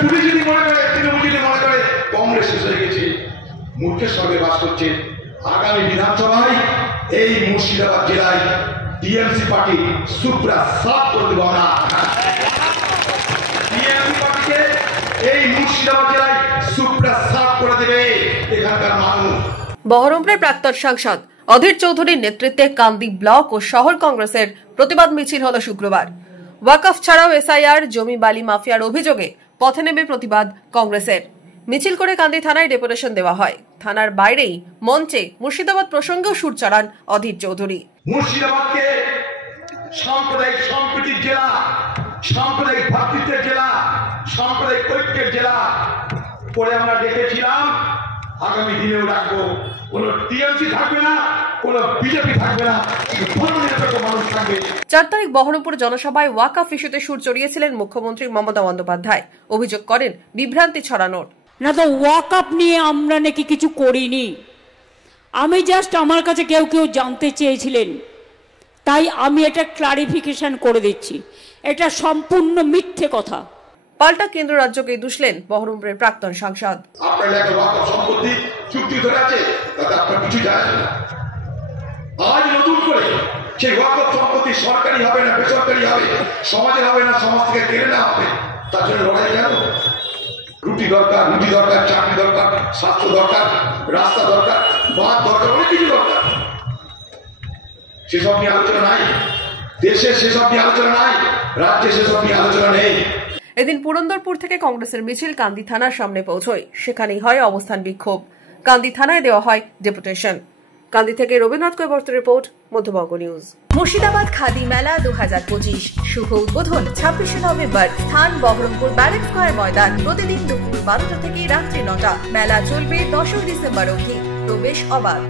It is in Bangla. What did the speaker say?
পুলিশ যদি মনে করে, তৃণমূল যদি মনে করে কংগ্রেস শেষ হয়ে গেছে, মূর্খের সঙ্গে বাস করছে। আগামী বিধানসভায় এই মুর্শিদাবাদ জেলায় টিএমসি পার্টি সুপ্রা সাফ করে দেব না। টিএমসি পার্টিকে এই মুর্শিদাবাদ জেলায় সুপ্রা সাফ করে দেবে এখানকার মানুষ। বহরমপুরের প্রাক্তন সাংসদ অধীর চৌধুরীর নেতৃত্বে কান্দি ব্লক ও শহর কংগ্রেসের প্রতিবাদ মিছিল হল শুক্রবার। ওয়াকফ ছাড়াও এসআইআর, জমি বালি মাফিয়ার অভিযোগে পথে নেমে প্রতিবাদ কংগ্রেসের। মিছিল করে কান্দি থানায় ডেপুটেশন দেওয়া হয়। থানার বাইরেই মঞ্চে মুর্শিদাবাদ প্রসঙ্গেও সুর চড়ান অধীর চৌধুরী। মুর্শিদাবাদকে সাম্প্রদায়িক সম্প্রীতির জেলা, সাম্প্রদায়িক ভ্রাতৃত্বের জেলা, সাম্প্রদায়িক ঐক্যের জেলা করে আমরা দেখেছিলাম। আগামী দিনেও রাখবো। কোন টিএমসি থাকবে না, কোন বিজেপি থাকবে না, মানুষ থাকবে। 4 তারিখ বহরমপুর জনসভায় ওয়াকফ ইস্যুতে সুর চড়িয়েছিলেন মুখ্যমন্ত্রী মমতা বন্দ্যোপাধ্যায়। অভিযোগ করেন বিভ্রান্তি ছড়ানোর। না তো ওয়াকফ নিয়ে আমরা নাকি কিছু করিনি, আমি জাস্ট আমার কাছে কেউ জানতে চেয়েছিলেন, তাই আমি এটা ক্লারিফিকেশন করে দিচ্ছি, এটা সম্পূর্ণ মিথ্যে কথা। পাল্টা কেন্দ্র রাজ্যকে দুষলেন বহরমপুরের প্রাক্তন সাংসদ। আপনার একটা ওয়াকফ সম্পত্তি চুক্তি ধরে আছে, তাতে আপনার কিছু যায় আসে না। আজ নতুন করে সেই ওয়াকফ সম্পত্তি সরকারি হবে না বেসরকারি হবে, সমাজের হবে না সমাজ থেকে কেড়ে নেওয়া হবে, তার জন্য লড়াই কেন? রুটি দরকার, রুটি দরকার, চাকরি দরকার, স্বাস্থ্য দরকার, রাস্তা দরকার, বাঁধ দরকার, অনেক কিছু দরকার। সেসব নিয়ে আলোচনা নাই দেশে, সেসব নিয়ে আলোচনা নাই রাজ্যে, সেসব নিয়ে আলোচনা নেই। এদিন পুরন্দরপুর থেকে কংগ্রেসের মিছিল কান্দি থানার সামনে পৌঁছয়। সেখানেই হয় অবস্থান বিক্ষোভ। কান্দি থানায় দেওয়া হয় ডেপুটেশন। কান্দি থেকে রবীন্দ্রনাথ কৈবর্তের রিপোর্ট, মধ্যবঙ্গ নিউজ। মুর্শিদাবাদ খাদি মেলা 2025 শুভ উদ্বোধন 26শে নভেম্বর। স্থান বহরমপুর ব্যারেক স্কয়ার ময়দান। প্রতিদিন দুপুর 12টা থেকে রাত্রি 9টা। মেলা চলবে 10 ডিসেম্বর অবধি। প্রবেশ অবাধ।